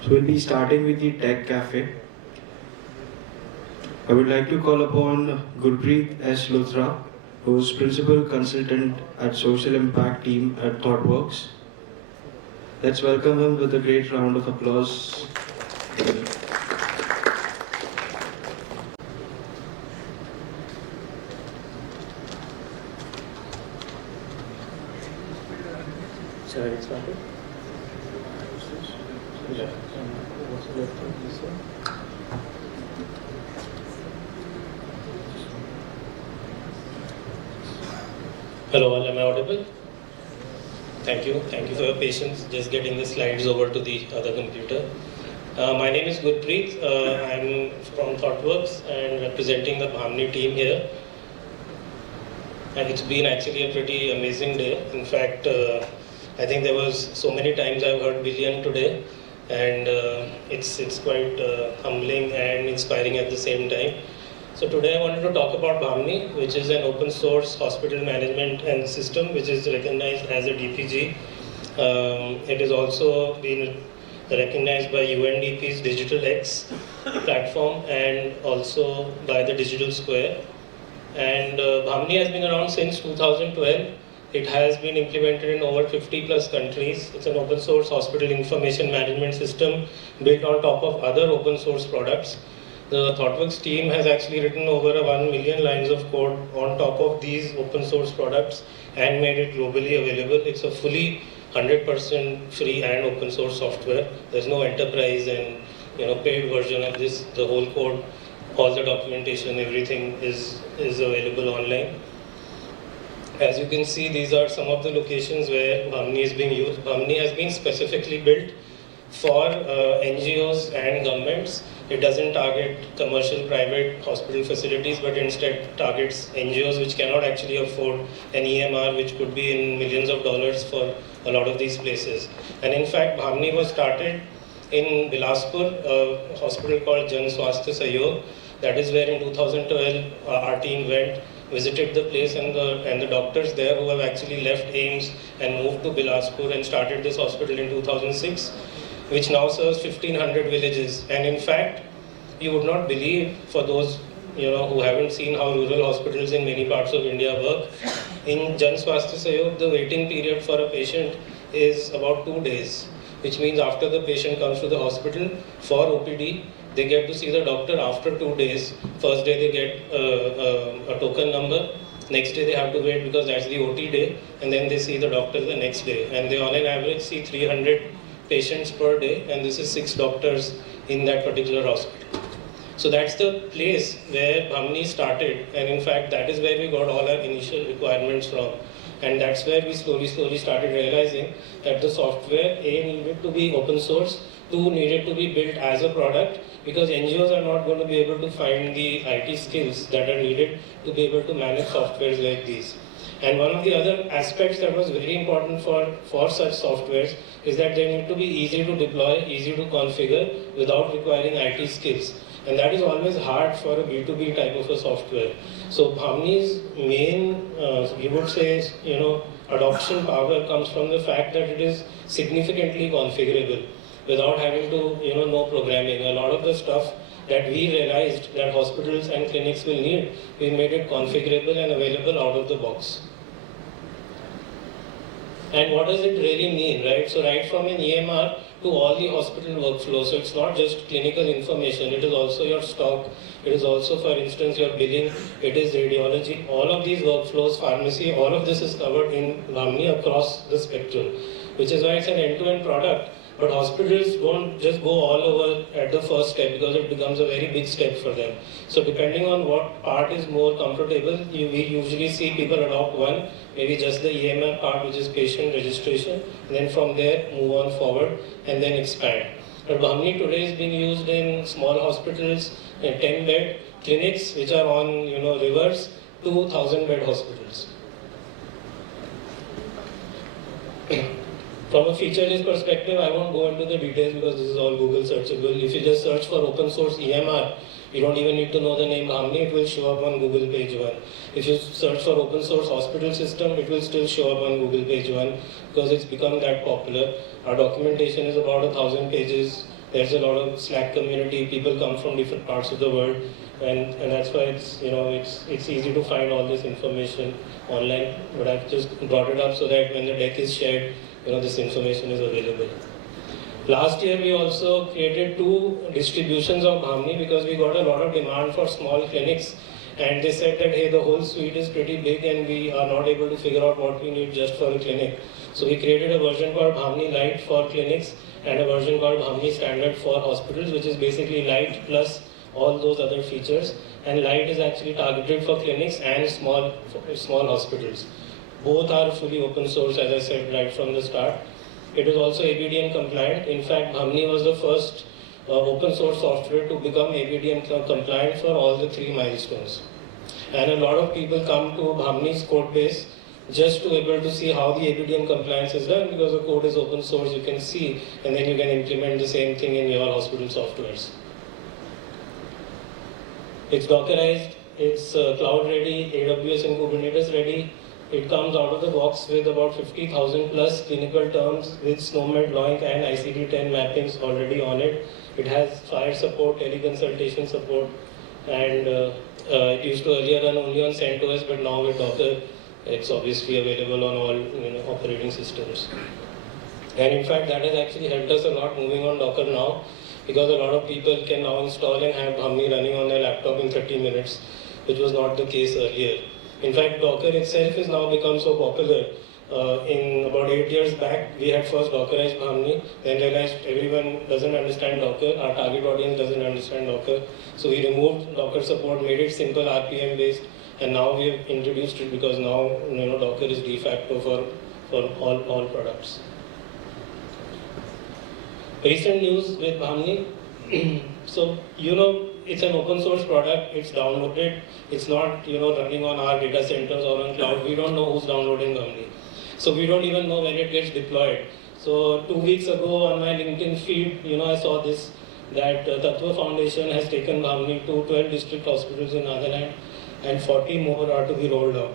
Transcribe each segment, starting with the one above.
So we'll be starting with the Tech Cafe. I would like to call upon Gurpreet S. Luthra, who's Principal Consultant at Social Impact Team at ThoughtWorks. Let's welcome him with a great round of applause. Shall I get started? Yeah. Hello, all. Am I audible? Thank you. Thank you for your patience. Just getting the slides over to the other computer. My name is Gurpreet. I'm from ThoughtWorks and representing the Bahmni team here. And it's been actually a pretty amazing day. In fact, I think there was so many times I've heard billion today, and it's quite humbling and inspiring at the same time. So today I wanted to talk about Bahmni, which is an open source hospital management and system which is recognized as a DPG. It has also been recognized by UNDP's Digital X platform and also by the Digital Square. And Bahmni has been around since 2012. It has been implemented in over 50 plus countries. It's an open source hospital information management system built on top of other open source products. The ThoughtWorks team has actually written over 1 million lines of code on top of these open source products and made it globally available. It's a fully 100% free and open source software. There's no enterprise and paid version of this. The whole code, all the documentation, everything is available online. As you can see, these are some of the locations where Bahmni is being used. Bahmni has been specifically built for NGOs and governments. It doesn't target commercial private hospital facilities, but instead targets NGOs which cannot actually afford an EMR, which could be in millions of dollars for a lot of these places. And in fact, Bahmni was started in Bilaspur, a hospital called Jan Swasthya Sahyog. That is where in 2012 our team went, visited the place, and the doctors there who have actually left AIMS and moved to Bilaspur and started this hospital in 2006. Which now serves 1,500 villages. And in fact, you would not believe, for those who haven't seen how rural hospitals in many parts of India work, in Jan Swasthya Sahyog, the waiting period for a patient is about 2 days, which means after the patient comes to the hospital for OPD, they get to see the doctor after 2 days. First day they get a token number. Next day they have to wait because that's the OT day, and then they see the doctor the next day. And they on an average see 300 patients per day, and this is 6 doctors in that particular hospital. So that's the place where Bahmni started, and in fact that is where we got all our initial requirements from. And that's where we slowly started realizing that the software needed to be open source, 2 needed to be built as a product, because NGOs are not going to be able to find the IT skills that are needed to be able to manage softwares like these. And one of the other aspects that was very important for such softwares is that they need to be easy to deploy, easy to configure without requiring IT skills. And that is always hard for a B2B type of a software. So Bahmni's main, you would say, adoption power comes from the fact that it is significantly configurable without having to, know programming. A lot of the stuff that we realized that hospitals and clinics will need, we made it configurable and available out of the box. And what does it really mean, right? So right from an EMR to all the hospital workflows. So it's not just clinical information, it is also your stock, it is also, for instance, your billing, it is radiology, all of these workflows, pharmacy, all of this is covered in Bahmni across the spectrum, which is why it's an end-to-end product. But hospitals don't just go all over at the first step because it becomes a very big step for them. So depending on what part is more comfortable, we usually see people adopt one, maybe just the EMR part, which is patient registration, and then from there move on forward and then expand. But Bahmni today is being used in small hospitals, 10-bed clinics which are on rivers, to 1,000-bed hospitals. From a feature list perspective, I won't go into the details because this is all Google searchable. If you just search for open source EMR, you don't even need to know the name Bahmni, it will show up on Google page 1. If you search for open source hospital system, it will still show up on Google page 1 because it's become that popular. Our documentation is about 1,000 pages There's a lot of Slack community. People come from different parts of the world, and that's why it's easy to find all this information online. But I've just brought it up so that when the deck is shared, this information is available. Last year, we also created 2 distributions of Bahmni because we got a lot of demand for small clinics. And they said that, hey, the whole suite is pretty big and we are not able to figure out what we need just for a clinic. So we created a version called Bahmni Lite for clinics and a version called Bahmni Standard for hospitals, which is basically Lite plus all those other features. And Lite is actually targeted for clinics and small hospitals. Both are fully open source, as I said right from the start. It is also ABDM compliant. In fact, Bahmni was the first open source software to become ABDM compliant for all the 3 milestones. And a lot of people come to Bahmni's code base just to be able to see how the ABDM compliance is done, because the code is open source, you can see, and then you can implement the same thing in your hospital softwares. It's Dockerized, it's cloud ready, AWS and Kubernetes ready. It comes out of the box with about 50,000 plus clinical terms with SNOMED, LOINC and ICD-10 mappings already on it. It has FHIR support, teleconsultation support, and it used to earlier run only on CentOS, but now with Docker, it's obviously available on all operating systems. And in fact, that has actually helped us a lot moving on Docker now, because a lot of people can now install and have Bahmni running on their laptop in 30 minutes, which was not the case earlier. In fact, Docker itself has now become so popular. In about 8 years back, we had first Dockerized Bahmni, then realized everyone doesn't understand Docker, our target audience doesn't understand Docker. So we removed Docker support, made it simple RPM based, and now we have introduced it because now Docker is de facto for all products. Recent news with Bahmni. So it's an open source product, it's downloaded, it's not running on our data centers or on cloud. We don't know who's downloading Bahmni. So we don't even know when it gets deployed. So 2 weeks ago on my LinkedIn feed, I saw this, that ThoughtWorks Foundation has taken Bahmni to 12 district hospitals in Nagaland and 40 more are to be rolled out.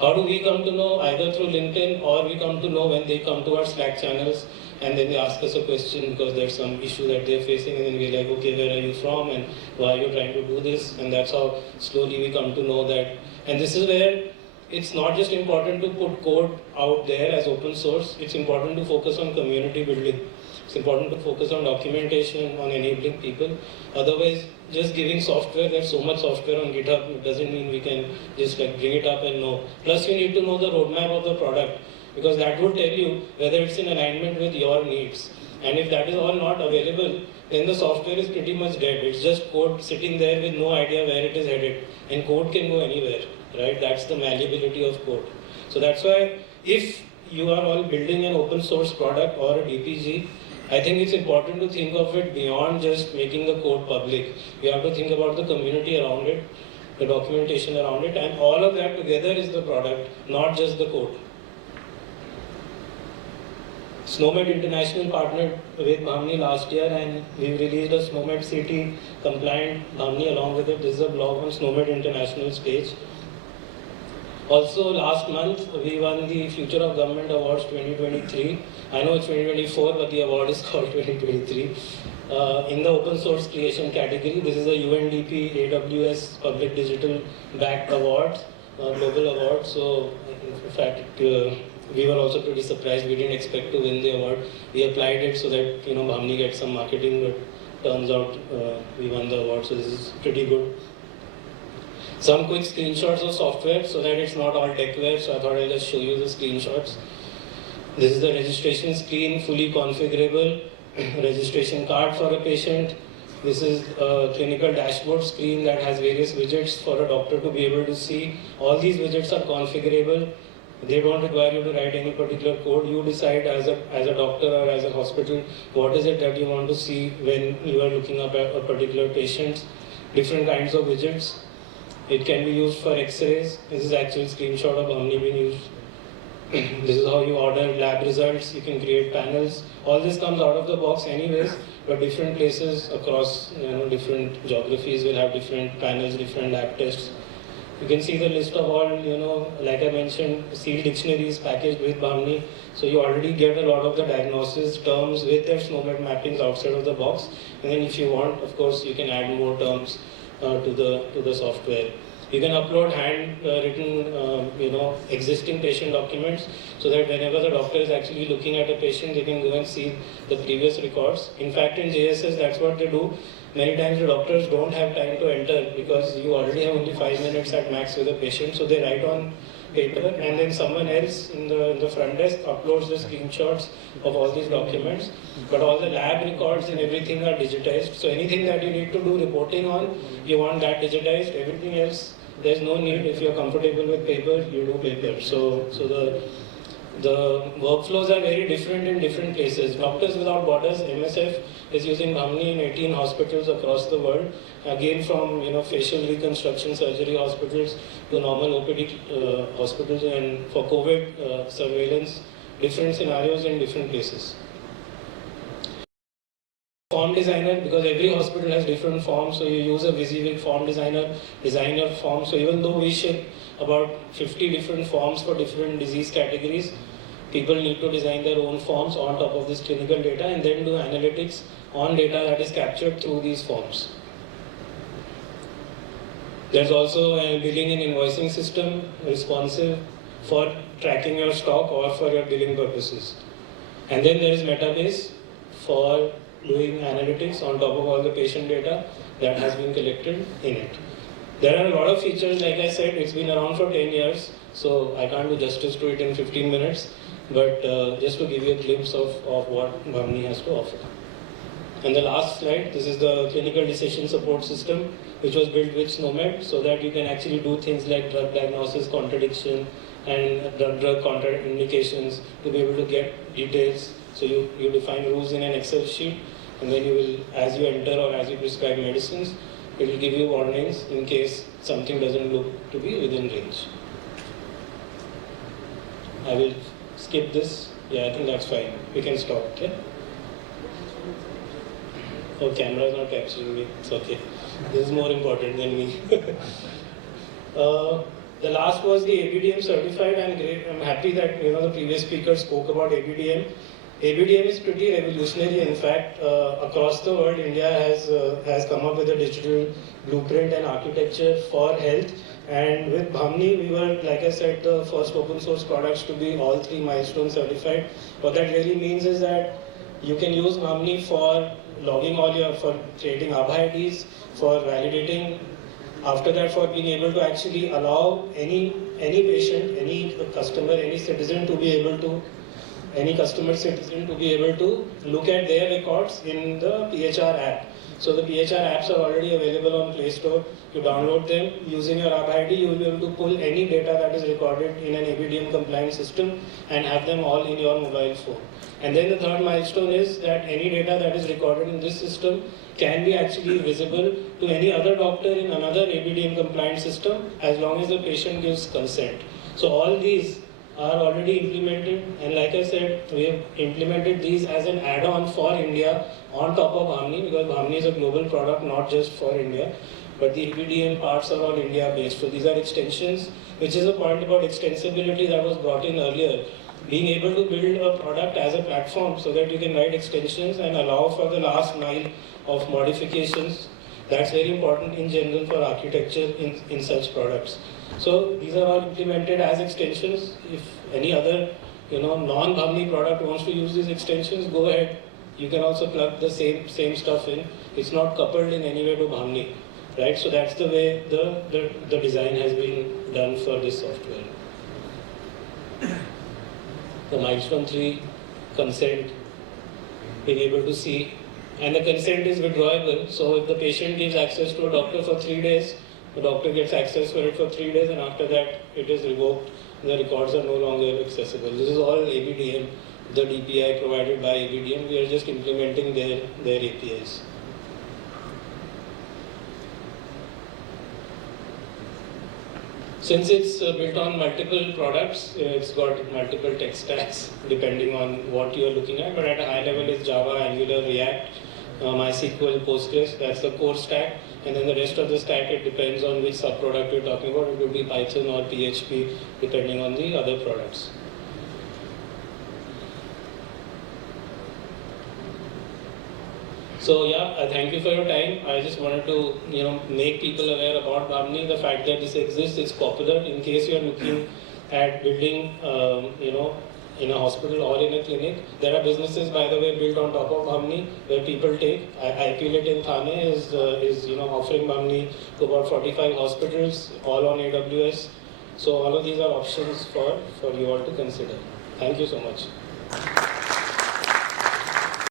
How do we come to know? Either through LinkedIn, or we come to know when they come to our Slack channels and then they ask us a question because there's some issue that they're facing, and then we're like, okay, where are you from and why are you trying to do this? And that's how slowly we come to know that. And this is where it's not just important to put code out there as open source, it's important to focus on community building. It's important to focus on documentation, on enabling people. Otherwise, just giving software, there's so much software on GitHub, it doesn't mean we can just bring it up and know. Plus, you need to know the roadmap of the product, because that would tell you whether it's in alignment with your needs. And if that is all not available, then the software is pretty much dead. It's just code sitting there with no idea where it is headed. And code can go anywhere, right? That's the malleability of code. So that's why if you are all building an open source product or a DPG, I think it's important to think of it beyond just making the code public. You have to think about the community around it, the documentation around it, and all of that together is the product, not just the code. SNOMED International partnered with Bahmni last year, and we released a SNOMED CT compliant Bahmni along with it. This is a blog on SNOMED International's page. Also, last month, we won the Future of Government Awards 2023. I know it's 2024, but the award is called 2023. In the open source creation category, this is a UNDP AWS Public Digital Backed Award, global award. So, in fact, we were also pretty surprised. We didn't expect to win the award. We applied it so that Bahmni gets some marketing, but turns out we won the award. So this is pretty good. Some quick screenshots of software so that it's not all techware. So I thought I'll just show you the screenshots. This is the registration screen, fully configurable. Registration card for a patient. This is a clinical dashboard screen that has various widgets for a doctor to be able to see. All these widgets are configurable. They don't require you to write any particular code. You decide as a doctor or as a hospital what is it that you want to see when you are looking up at a particular patient. Different kinds of widgets. It can be used for X-rays. This is actually a screenshot of Bahmni being used. This is how you order lab results. You can create panels. All this comes out of the box anyways, but different places across different geographies will have different panels, different lab tests. You can see the list of all, like I mentioned, sealed dictionaries packaged with Bahmni. So you already get a lot of the diagnosis terms with their SNOMED mappings outside of the box. And then if you want, of course, you can add more terms to the software. You can upload handwritten, existing patient documents so that whenever the doctor is actually looking at a patient, they can go and see the previous records. In fact, in JSS, that's what they do. Many times the doctors don't have time to enter because you already have only 5 minutes at max with a patient, so they write on paper and then someone else in the front desk uploads the screenshots of all these documents. But all the lab records and everything are digitized. So anything that you need to do reporting on, you want that digitized. Everything else, there's no need. If you're comfortable with paper, you do paper. So the workflows are very different in different places. Doctors Without Borders, MSF, is using Bahmni in 18 hospitals across the world. Again, from facial reconstruction surgery hospitals to normal OPD hospitals, and for COVID surveillance, different scenarios in different places. Form designer, because every hospital has different forms, so you use a WYSIWYG form designer form. So even though we ship about 50 different forms for different disease categories, people need to design their own forms on top of this clinical data and then do analytics on data that is captured through these forms. There's also a billing and invoicing system responsive for tracking your stock or for your billing purposes. And then there is Metabase for doing analytics on top of all the patient data that has been collected in it. There are a lot of features, like I said, it's been around for 10 years, so I can't do justice to it in 15 minutes, but just to give you a glimpse of what Bahmni has to offer. And the last slide, this is the clinical decision support system, which was built with SNOMED, so that you can actually do things like drug diagnosis, contradiction, and drug contraindications to be able to get details. So you define rules in an Excel sheet, and then you will, as you enter or as you prescribe medicines, it will give you warnings in case something doesn't look to be within range. I will skip this. Yeah, I think that's fine. We can stop. Okay? Oh, camera is not capturing me. It's okay. This is more important than me. The last was the ABDM certified, and great. I'm happy that the previous speaker spoke about ABDM. ABDM is pretty revolutionary. In fact, across the world, India has come up with a digital blueprint and architecture for health. And with Bahmni, we were, like I said, the first open source products to be all 3 milestone certified. What that really means is that you can use Bahmni for logging for creating Abha IDs, for validating. After that, for being able to actually allow any patient, any customer, any citizen to be able to look at their records in the PHR app. So the PHR apps are already available on Play Store. You download them. Using your Abha ID, you will be able to pull any data that is recorded in an ABDM compliant system and have them all in your mobile phone. And then the third milestone is that any data that is recorded in this system can be actually visible to any other doctor in another ABDM compliant system as long as the patient gives consent. So all these are already implemented, and like I said, we have implemented these as an add-on for India on top of Bahmni, because Bahmni is a global product, not just for India, but the ABDM parts are all India-based. So these are extensions, which is a point about extensibility that was brought in earlier. Being able to build a product as a platform so that you can write extensions and allow for the last mile of modifications. That's very important in general for architecture in such products. So these are all implemented as extensions. If any other non-Bahmni product wants to use these extensions, go ahead. You can also plug the same stuff in. It's not coupled in any way to Bahmni, right? So that's the way the design has been done for this software. The milestone 3, consent, being able to see, and the consent is withdrawable. So if the patient gives access to a doctor for 3 days, the doctor gets access for it for 3 days, and after that it is revoked. The records are no longer accessible. This is all ABDM, the DPI provided by ABDM. We are just implementing their APIs. Since it's built on multiple products, it's got multiple tech stacks depending on what you're looking at, but at a high level it's Java, Angular, React, MySQL, Postgres. That's the core stack. And then the rest of the stack, it depends on which sub-product you're talking about. It could be Python or PHP, depending on the other products. So yeah, thank you for your time. I just wanted to make people aware about Bahmni, the fact that this exists, it's popular. In case you are looking at building, in a hospital or in a clinic, there are businesses, by the way, built on top of Bahmni, where people take. IPLET in Thane is offering Bahmni to about 45 hospitals, all on AWS. So all of these are options for you all to consider. Thank you so much.